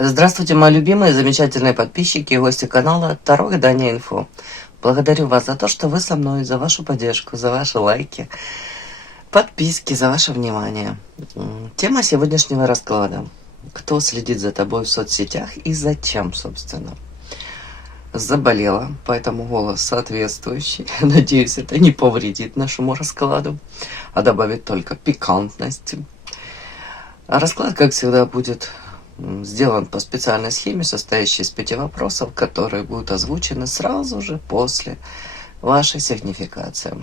Здравствуйте, мои любимые, замечательные подписчики и гости канала Таро Гадание Инфо. Благодарю вас за то, что вы со мной, за вашу поддержку, за ваши лайки, подписки, за ваше внимание. Тема сегодняшнего расклада. Кто следит за тобой в соцсетях и зачем, собственно? Заболела, поэтому голос соответствующий. Надеюсь, это не повредит нашему раскладу, а добавит только пикантности. А расклад, как всегда, будет сделан по специальной схеме, состоящей из 5 вопросов, которые будут озвучены сразу же после вашей сигнификации.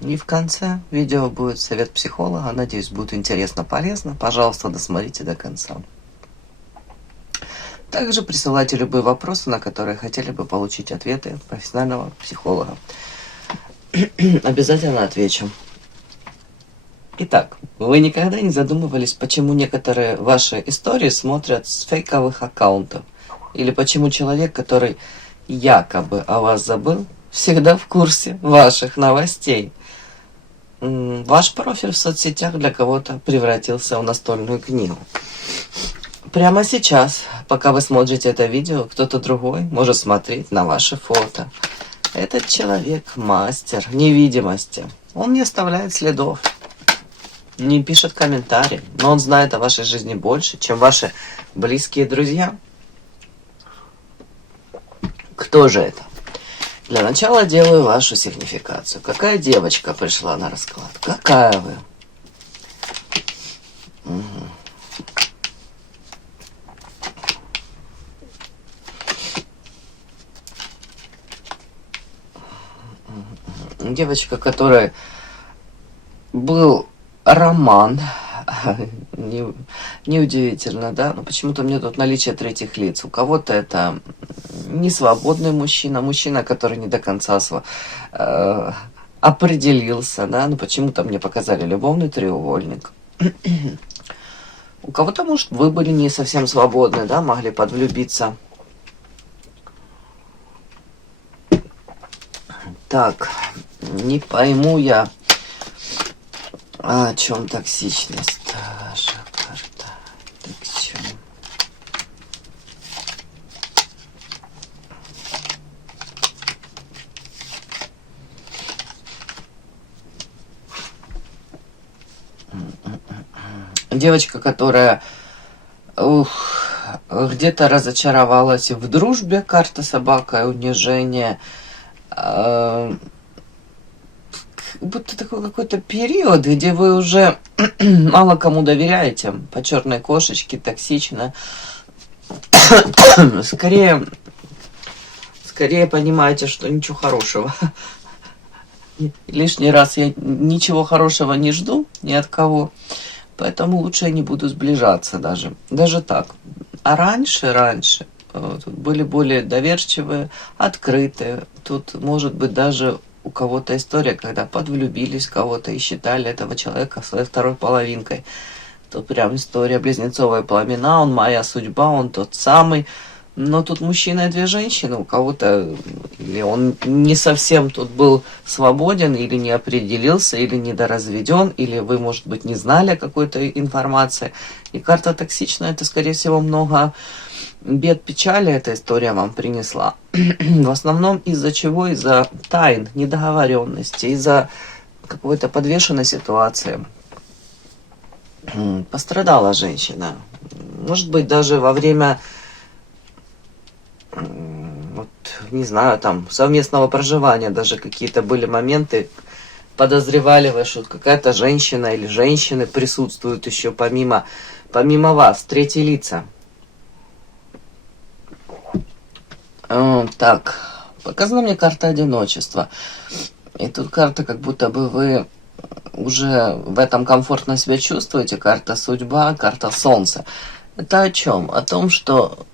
И в конце видео будет совет психолога. Надеюсь, будет интересно, полезно. Пожалуйста, досмотрите до конца. Также присылайте любые вопросы, на которые хотели бы получить ответы профессионального психолога. Обязательно отвечу. Итак, вы никогда не задумывались, почему некоторые ваши истории смотрят с фейковых аккаунтов? Или почему человек, который якобы о вас забыл, всегда в курсе ваших новостей? Ваш профиль в соцсетях для кого-то превратился в настольную книгу. Прямо сейчас, пока вы смотрите это видео, кто-то другой может смотреть на ваши фото. Этот человек мастер невидимости. Он не оставляет следов, не пишет комментарии, но он знает о вашей жизни больше, чем ваши близкие друзья. Кто же это? Для начала делаю вашу сигнификацию. Какая девочка пришла на расклад? Какая вы? Девочка, которая был роман, неудивительно, да? Но почему-то мне тут наличие третьих лиц. У кого-то это несвободный мужчина, мужчина, который не до конца определился, да? Но почему-то мне показали любовный треугольник. У кого-то, может, вы были не совсем свободны, да? Могли подвлюбиться. Так, не пойму я, о чем токсичность. Ваша карта. Так, чем? Девочка, которая где-то разочаровалась в дружбе, карта собака, унижение. Будто такой какой-то период, где вы уже мало кому доверяете, по черной кошечке, токсично. Скорее понимаете, что ничего хорошего. Лишний раз я ничего хорошего не жду ни от кого, поэтому лучше я не буду сближаться даже так. А раньше тут были более доверчивые, открытые. Тут может быть даже у кого-то история, когда подвлюбились в кого-то и считали этого человека своей второй половинкой. Тут прям история близнецовые пламена, он моя судьба, он тот самый. Но тут мужчина и две женщины, у кого-то или он не совсем тут был свободен, или не определился, или недоразведен, или вы, может быть, не знали какой-то информации. И карта токсичная, это, скорее всего, много бед, печали эта история вам принесла. В основном из-за чего? Из-за тайн, недоговоренности, из-за какой-то подвешенной ситуации. Пострадала женщина. Может быть, даже во время, вот, не знаю, там, совместного проживания даже какие-то были моменты, подозревали вы, что какая-то женщина или женщины присутствуют еще помимо вас, третьи лица. Так, показана мне карта одиночества. И тут карта, как будто бы вы уже в этом комфортно себя чувствуете. Карта судьба, карта солнце. Это о чем? О том, что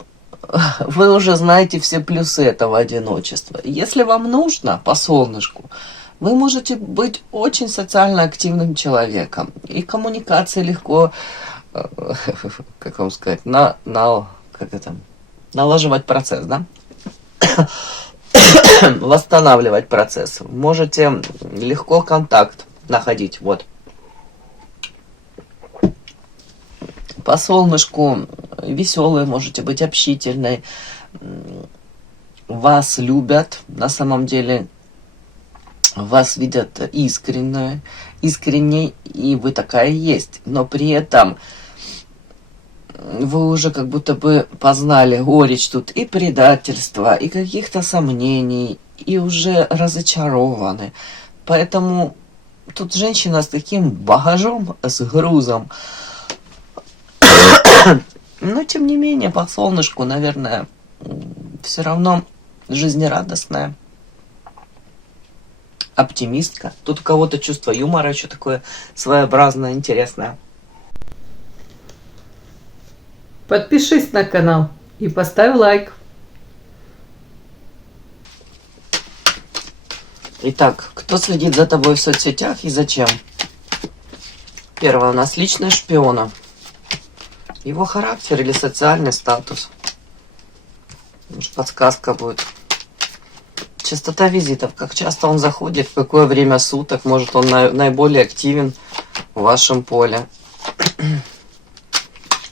вы уже знаете все плюсы этого одиночества. Если вам нужно по солнышку, вы можете быть очень социально активным человеком. И коммуникация легко, как вам сказать, налаживать процесс, да? Восстанавливать процесс. Можете легко контакт находить. Вот. По солнышку веселой, можете быть общительной, вас любят, на самом деле вас видят искренней, и вы такая есть. Но при этом вы уже как будто бы познали горечь тут и предательства, и каких-то сомнений, и уже разочарованы. Поэтому тут женщина с таким багажом, с грузом. Но, тем не менее, по солнышку, наверное, все равно жизнерадостная, оптимистка. Тут у кого-то чувство юмора еще такое своеобразное, интересное. Подпишись на канал и поставь лайк. Итак, кто следит за тобой в соцсетях и зачем? Первое у нас личность шпиона. Его характер или социальный статус. Может, подсказка будет. Частота визитов. Как часто он заходит, в какое время суток. Может, он наиболее активен в вашем поле.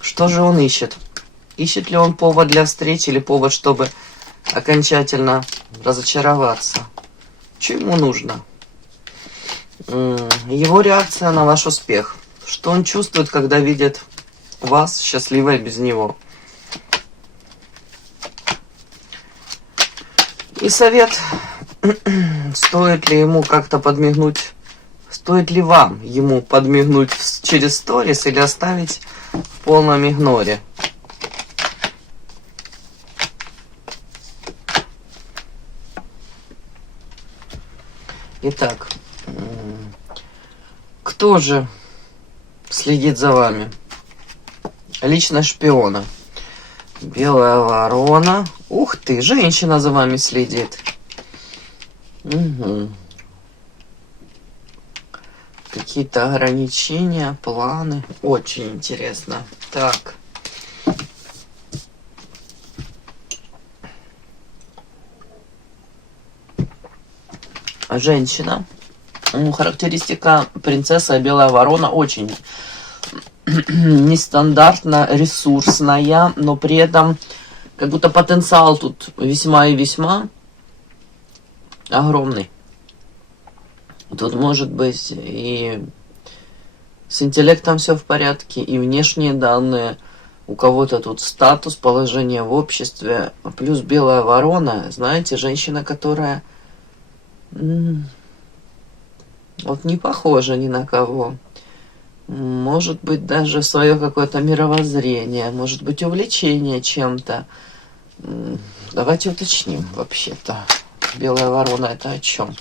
Что же он ищет? Ищет ли он повод для встречи или повод, чтобы окончательно разочароваться? Что ему нужно? Его реакция на ваш успех. Что он чувствует, когда видит вас счастливой без него? И совет. Стоит ли ему как-то подмигнуть? Стоит ли вам ему подмигнуть через сторис или оставить в полном игноре? Итак, кто же следит за вами? Личность шпиона. Белая ворона. Ух ты, женщина за вами следит. Угу. Какие-то ограничения, планы. Очень интересно. Так. Женщина. Характеристика принцесса белая ворона очень нестандартно ресурсная, но при этом как будто потенциал тут весьма и весьма огромный. Тут может быть и с интеллектом все в порядке, и внешние данные. У кого-то тут статус, положение в обществе. Плюс белая ворона, знаете, женщина, которая вот не похожа ни на кого. Может быть, даже свое какое-то мировоззрение, может быть, увлечение чем-то. Давайте уточним вообще-то. Белая ворона это о чем?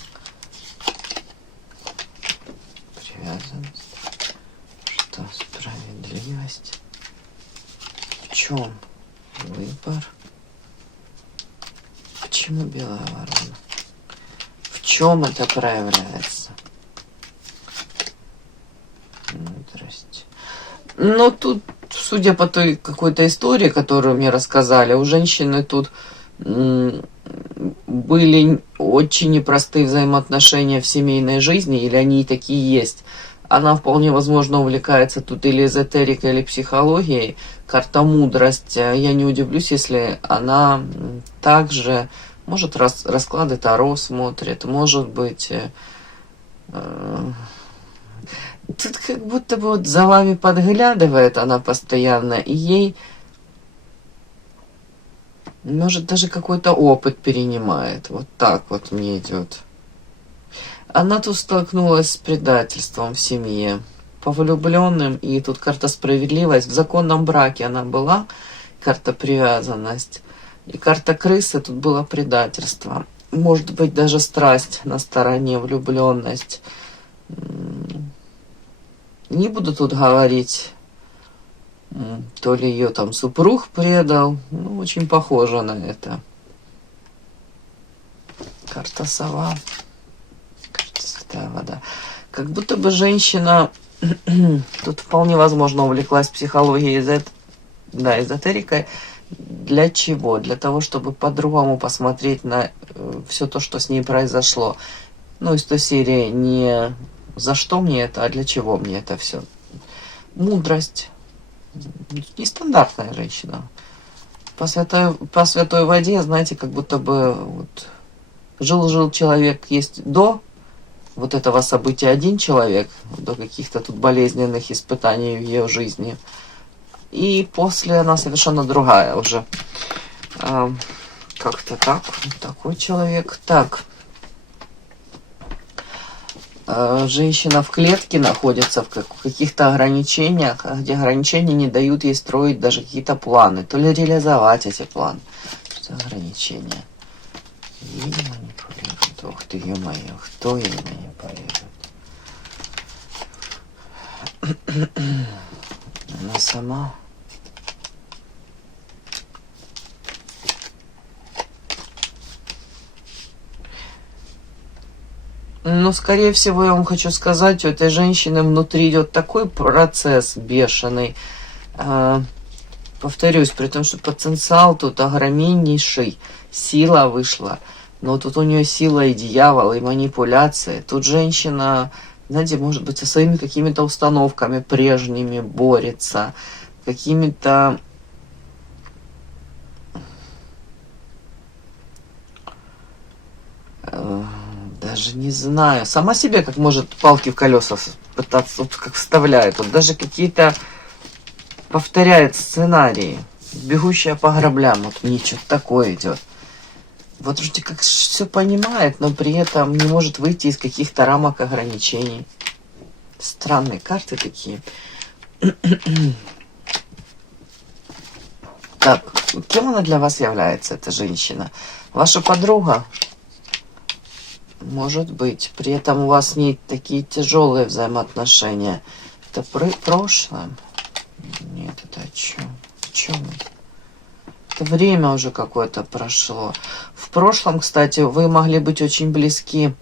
Привязанность. Что? Справедливость. В чем выбор? Почему белая ворона? В чем это проявляется? Мудрость. Но тут, судя по той какой-то истории, которую мне рассказали, у женщины тут были очень непростые взаимоотношения в семейной жизни, или они и такие есть. Она вполне возможно увлекается тут или эзотерикой, или психологией. Карта мудрость. Я не удивлюсь, если она также, может, расклады Таро смотрит, может быть... Тут как будто бы вот за вами подглядывает она постоянно, и ей, может, даже какой-то опыт перенимает. Вот так вот мне идет. Она тут столкнулась с предательством в семье, по влюбленным, и тут карта справедливость. В законном браке она была, карта привязанность, и карта крысы тут было предательство. Может быть, даже страсть на стороне, влюбленность. Не буду тут говорить, то ли ее там супруг предал. Ну, очень похоже на это. Карта сова. Карта святая вода. Как будто бы женщина тут вполне возможно увлеклась психологией, эзотерикой. Для чего? Для того, чтобы по-другому посмотреть на все то, что с ней произошло. Ну, из той серии не... За что мне это, а для чего мне это все? Мудрость. нестандартная женщина. По святой воде, знаете, как будто бы вот, жил-жил человек, есть до вот этого события один человек, до каких-то тут болезненных испытаний в ее жизни. И после она совершенно другая уже. Как-то так. Такой человек. Так. Женщина в клетке находится в каких-то ограничениях, где ограничения не дают ей строить даже какие-то планы. То ли реализовать эти планы. Что ограничения. Ей манипулирует. Ух ты, ё-моё, кто ей манипулирует? Она сама. Ну, скорее всего, я вам хочу сказать, у этой женщины внутри идет такой процесс бешеный. Повторюсь, при том, что потенциал тут огромнейший, сила вышла. Но тут у нее сила и дьявол, и манипуляции. Тут женщина, знаете, может быть, со своими какими-то установками прежними борется, какими-то... Даже не знаю. Сама себе как может палки в колеса пытаться, вот как вставляет. Вот даже какие-то повторяет сценарии. Бегущая по граблям. Вот мне что-то такое идет. Вот вроде как все понимает, но при этом не может выйти из каких-то рамок ограничений. Странные карты такие. Так, кем она для вас является, эта женщина? Ваша подруга? Может быть. При этом у вас не такие тяжелые взаимоотношения. Это прошлое? Нет, это о чем? О чем это? Это время уже какое-то прошло. В прошлом, кстати, вы могли быть очень близки.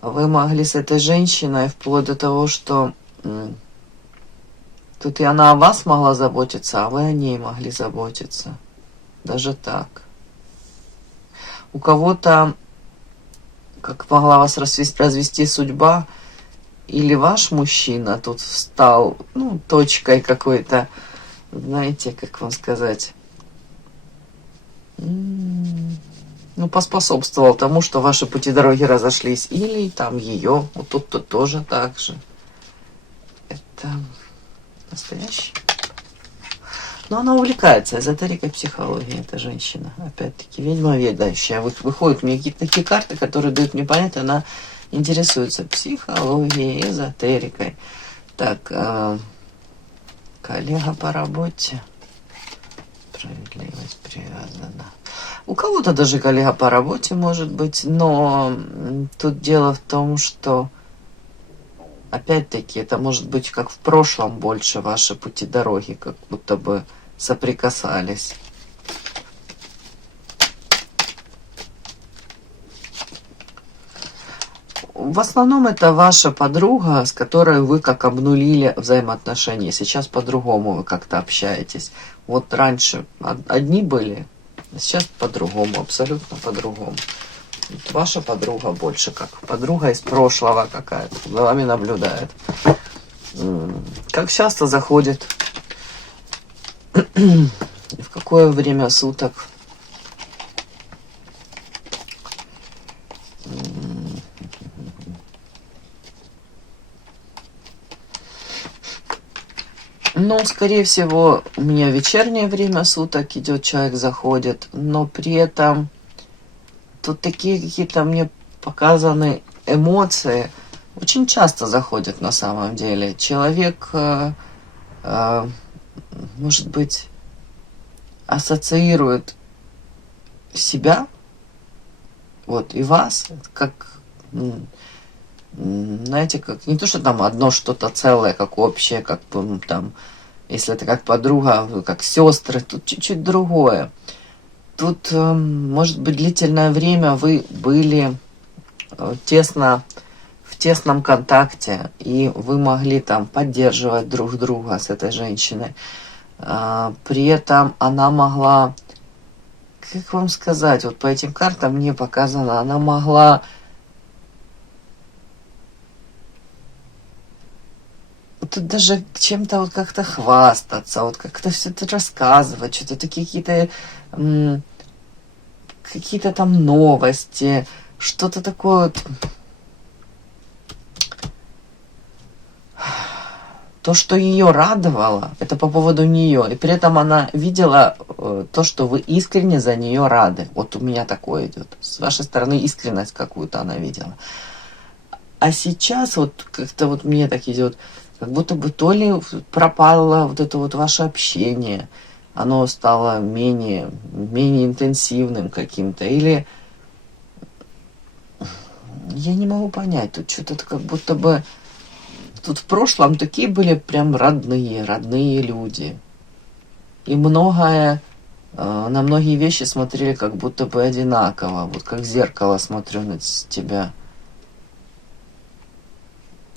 Вы могли с этой женщиной вплоть до того, что тут и она о вас могла заботиться, а вы о ней могли заботиться. Даже так. У кого-то как могла вас развести судьба, или ваш мужчина тут встал, ну, точкой какой-то, знаете, как вам сказать, ну, поспособствовал тому, что ваши пути дороги разошлись, или там ее, вот тут-то тоже так же. Это настоящий. Но она увлекается эзотерикой, психологией, эта женщина. Опять-таки, ведьма ведающая. Вот выходят мне какие-то такие карты, которые дают мне понять, она интересуется психологией, эзотерикой. Так, коллега по работе. Справедливость привязана. У кого-то даже коллега по работе может быть, но тут дело в том, что опять-таки это может быть как в прошлом больше ваши пути дороги, как будто бы соприкасались. В основном это ваша подруга, с которой вы как обнулили взаимоотношения. Сейчас по-другому вы как-то общаетесь. Вот раньше одни были, а сейчас по-другому, абсолютно по-другому. Вот ваша подруга больше как подруга из прошлого какая-то, за вами наблюдает. Как часто заходит, в какое время суток. Ну, скорее всего, у меня вечернее время суток идет, человек заходит, но при этом тут такие какие-то мне показаны эмоции. Очень часто заходят на самом деле. Человек, может быть, ассоциирует себя, вот, и вас, как, знаете, как не то, что там одно что-то целое, как общее, как там, если это как подруга, как сестры, тут чуть-чуть другое. Тут, может быть, длительное время вы были в тесном контакте, и вы могли там поддерживать друг друга с этой женщиной. При этом она могла, как вам сказать, вот по этим картам мне показано, она могла тут даже чем-то вот как-то хвастаться, вот как-то все это рассказывать, что-то такие какие-то там новости, что-то такое вот. То, что ее радовало, это по поводу нее. И при этом она видела то, что вы искренне за нее рады. Вот у меня такое идет. С вашей стороны искренность какую-то она видела. А сейчас вот как-то вот мне так идет, как будто бы то ли пропало вот это вот ваше общение, оно стало менее интенсивным каким-то, или я не могу понять, тут что-то как будто бы тут в прошлом такие были прям родные люди. И многое, на многие вещи смотрели как будто бы одинаково, вот как в зеркало смотрю на тебя.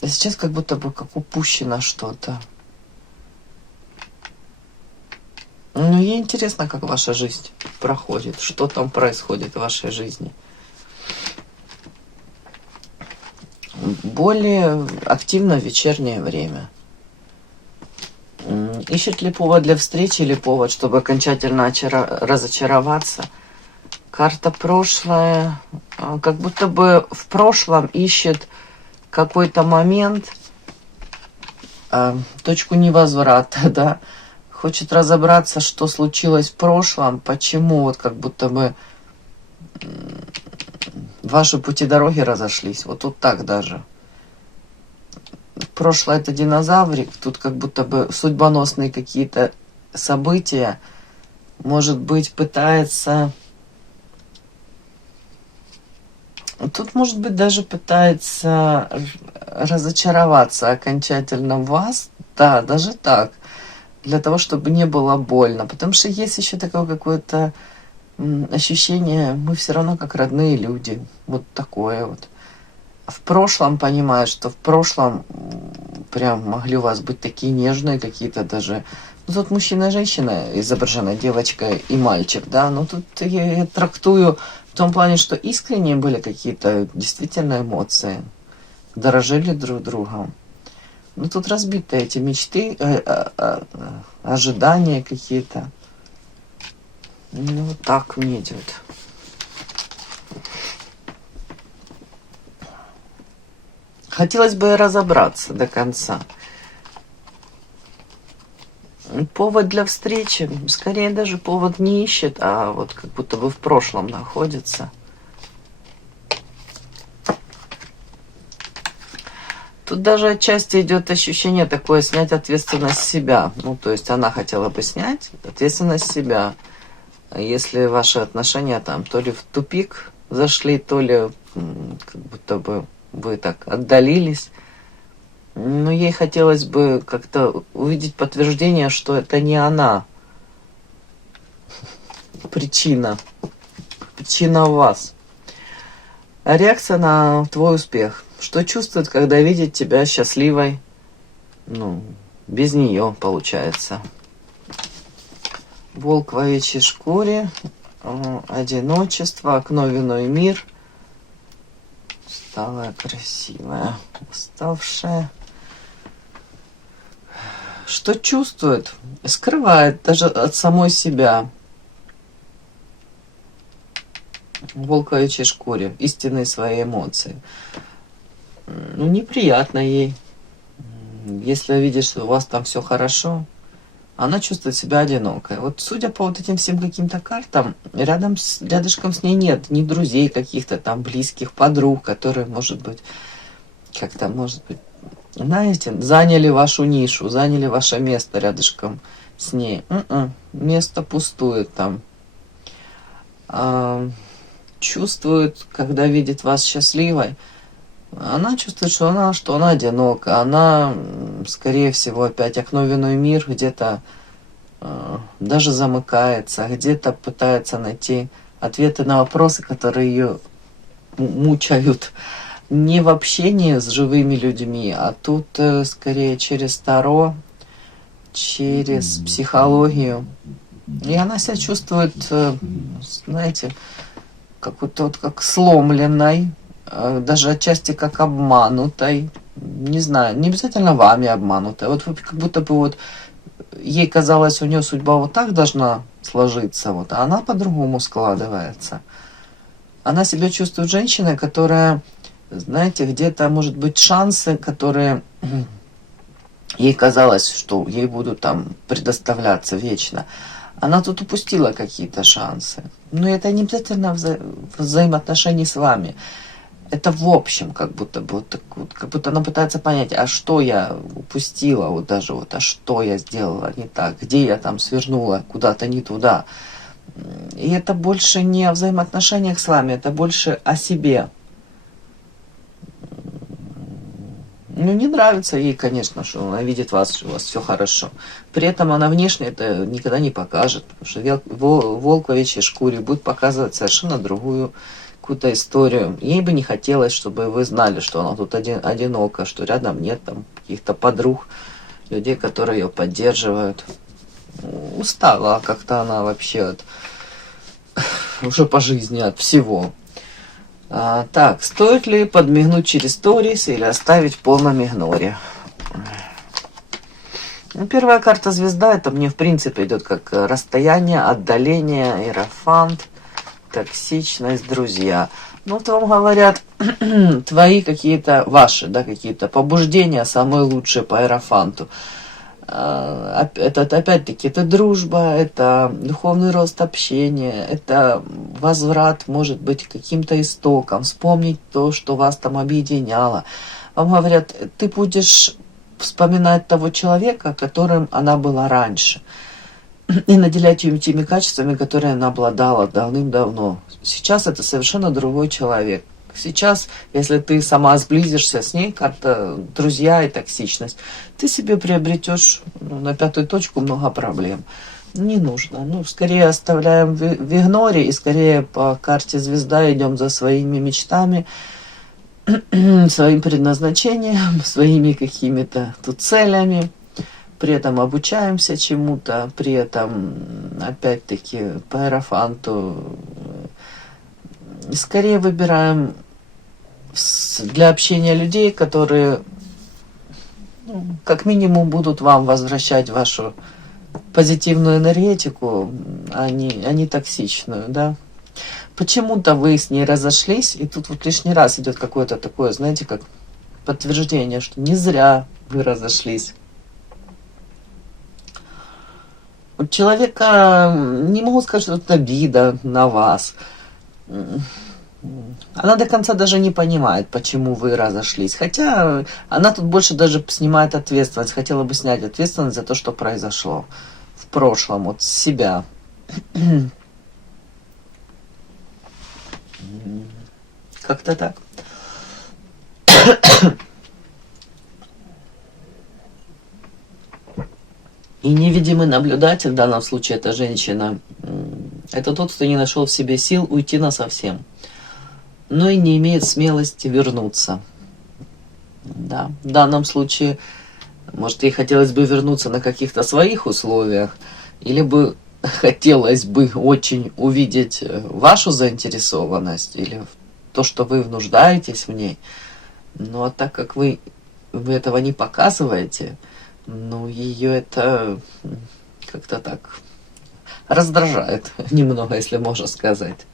А сейчас как будто бы как упущено что-то. Ну, ей интересно, как ваша жизнь проходит, что там происходит в вашей жизни. Более активно в вечернее время. Ищет ли повод для встречи или повод, чтобы окончательно разочароваться? Карта прошлое. Как будто бы в прошлом ищет какой-то момент, точку невозврата, да. Хочет разобраться, что случилось в прошлом, почему вот как будто бы ваши пути дороги разошлись. Вот тут так даже. Прошлое это динозаврик, тут как будто бы судьбоносные какие-то события, может быть, пытается... Тут, может быть, даже пытается разочароваться окончательно в вас. Да, даже так. Для того, чтобы не было больно. Потому что есть еще такое какое-то ощущение, мы все равно как родные люди. Вот такое вот. В прошлом понимаю, что в прошлом прям могли у вас быть такие нежные какие-то даже... Ну, тут мужчина и женщина изображена, девочка и мальчик, да. Но тут я трактую в том плане, что искренние были какие-то действительно эмоции. Дорожили друг другом. Ну, тут разбиты эти мечты, ожидания какие-то. Ну, вот так мне идет. Хотелось бы разобраться до конца. Повод для встречи, скорее даже повод не ищет, а вот как будто бы в прошлом находится. Тут даже отчасти идет ощущение такое, снять ответственность с себя. Ну, то есть она хотела бы снять ответственность с себя. Если ваши отношения там то ли в тупик зашли, то ли как будто бы вы так отдалились. Но ей хотелось бы как-то увидеть подтверждение, что это не она. Причина в вас. А реакция на твой успех. Что чувствует, когда видит тебя счастливой? Ну, без нее, получается. Волк в овечьей шкуре. Одиночество. Окно в иной мир. Усталая, красивая. Уставшая. Что чувствует? Скрывает даже от самой себя. Волк в овечьей шкуре. Истинные свои эмоции. Ну, неприятно ей. Если видишь, что у вас там все хорошо, она чувствует себя одинокой. Вот судя по вот этим всем каким-то картам, рядышком с ней нет ни друзей каких-то там близких, подруг, которые, может быть, как-то, может быть, знаете, заняли вашу нишу, заняли ваше место рядышком с ней. Место пустует там. Чувствует, когда видит вас счастливой, она чувствует, что она одинока. Она, скорее всего, опять окно в иной мир, где-то даже замыкается, где-то пытается найти ответы на вопросы, которые ее мучают. Не в общении с живыми людьми, а тут скорее через Таро, через психологию. И она себя чувствует, знаете, как сломленной, даже отчасти как обманутой. не знаю, не обязательно вами обманутая. Вот вы как будто бы вот ей казалось, у нее судьба вот так должна сложиться, вот, а она по-другому складывается. Она себя чувствует женщиной, которая, знаете, где-то, может быть, шансы, которые ей казалось, что ей будут там предоставляться вечно. Она тут упустила какие-то шансы. Но это не обязательно взаимоотношений с вами. Это в общем, как будто бы, вот, вот, как будто она пытается понять, а что я упустила, вот даже вот, а что я сделала не так, где я там свернула куда-то не туда. И это больше не о взаимоотношениях с вами, это больше о себе. Ну, не нравится ей, конечно, что она видит вас, что у вас все хорошо. При этом она внешне это никогда не покажет, потому что волк в овечьей шкуре будет показывать совершенно другую какую-то историю. Ей бы не хотелось, чтобы вы знали, что она тут одинока, что рядом нет там каких-то подруг, людей, которые ее поддерживают. Устала как-то она вообще уже по жизни от всего. Так, стоит ли подмигнуть через сторис или оставить в полном игноре? Ну, первая карта звезда, это мне в принципе идет как расстояние, отдаление, иерофант, токсичность, друзья. Ну, вот вам говорят, твои какие-то, ваши, да, какие-то побуждения самые лучшие по иерофанту. Это опять-таки, это дружба, это духовный рост общения, это возврат, может быть, к каким-то истокам, вспомнить то, что вас там объединяло. Вам говорят, ты будешь вспоминать того человека, которым она была раньше, и наделять ее теми качествами, которые она обладала давным-давно. Сейчас это совершенно другой человек. Сейчас, если ты сама сблизишься с ней, карта друзья и токсичность, ты себе приобретешь на 5-ю точку много проблем. Не нужно. Ну, скорее оставляем в игноре и скорее по карте звезда идем за своими мечтами, своим предназначением, своими какими-то тут целями. При этом обучаемся чему-то, при этом, опять-таки, по иерофанту скорее выбираем для общения людей, которые, ну, как минимум, будут вам возвращать вашу позитивную энергетику, а не токсичную, да. Почему-то вы с ней разошлись, и тут вот лишний раз идет какое-то такое, знаете, как подтверждение, что не зря вы разошлись. У человека, не могу сказать, что это обида на вас. Она до конца даже не понимает, почему вы разошлись. Хотя она тут больше даже снимает ответственность. Хотела бы снять ответственность за то, что произошло в прошлом, вот с себя. Как-то так. И невидимый наблюдатель, в данном случае это женщина, это тот, кто не нашел в себе сил уйти насовсем, но и не имеет смелости вернуться. Да. В данном случае, может, ей хотелось бы вернуться на каких-то своих условиях, или бы хотелось бы очень увидеть вашу заинтересованность, или то, что вы нуждаетесь в ней. Но так как вы этого не показываете, ну, ее это как-то так раздражает немного, если можно сказать.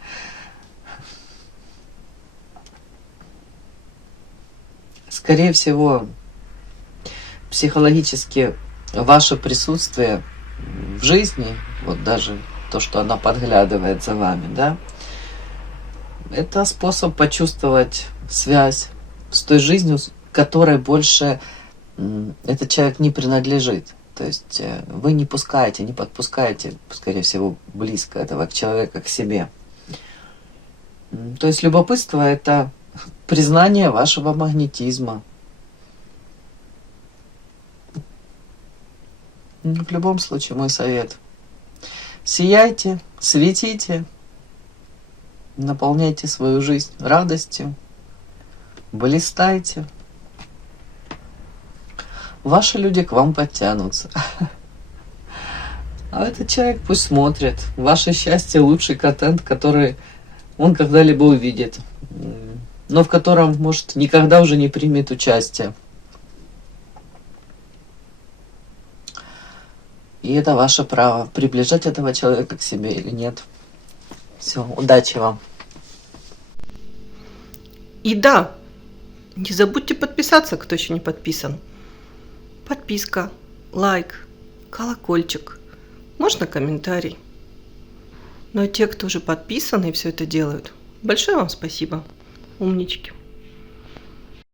Скорее всего, психологически ваше присутствие в жизни, вот даже то, что она подглядывает за вами, да, это способ почувствовать связь с той жизнью, которой больше этот человек не принадлежит. То есть вы не пускаете, не подпускаете, скорее всего, близко этого человека к себе. То есть любопытство – это признание вашего магнетизма. В любом случае, мой совет. Сияйте, светите, наполняйте свою жизнь радостью, блистайте. Ваши люди к вам подтянутся. А этот человек пусть смотрит. Ваше счастье – лучший контент, который он когда-либо увидит, но в котором, может, никогда уже не примет участие. И это ваше право, приближать этого человека к себе или нет. Все, удачи вам. И да, не забудьте подписаться, кто еще не подписан. Подписка, лайк, колокольчик, можно комментарий. Ну а те, кто уже подписаны и все это делают, большое вам спасибо. Умнички.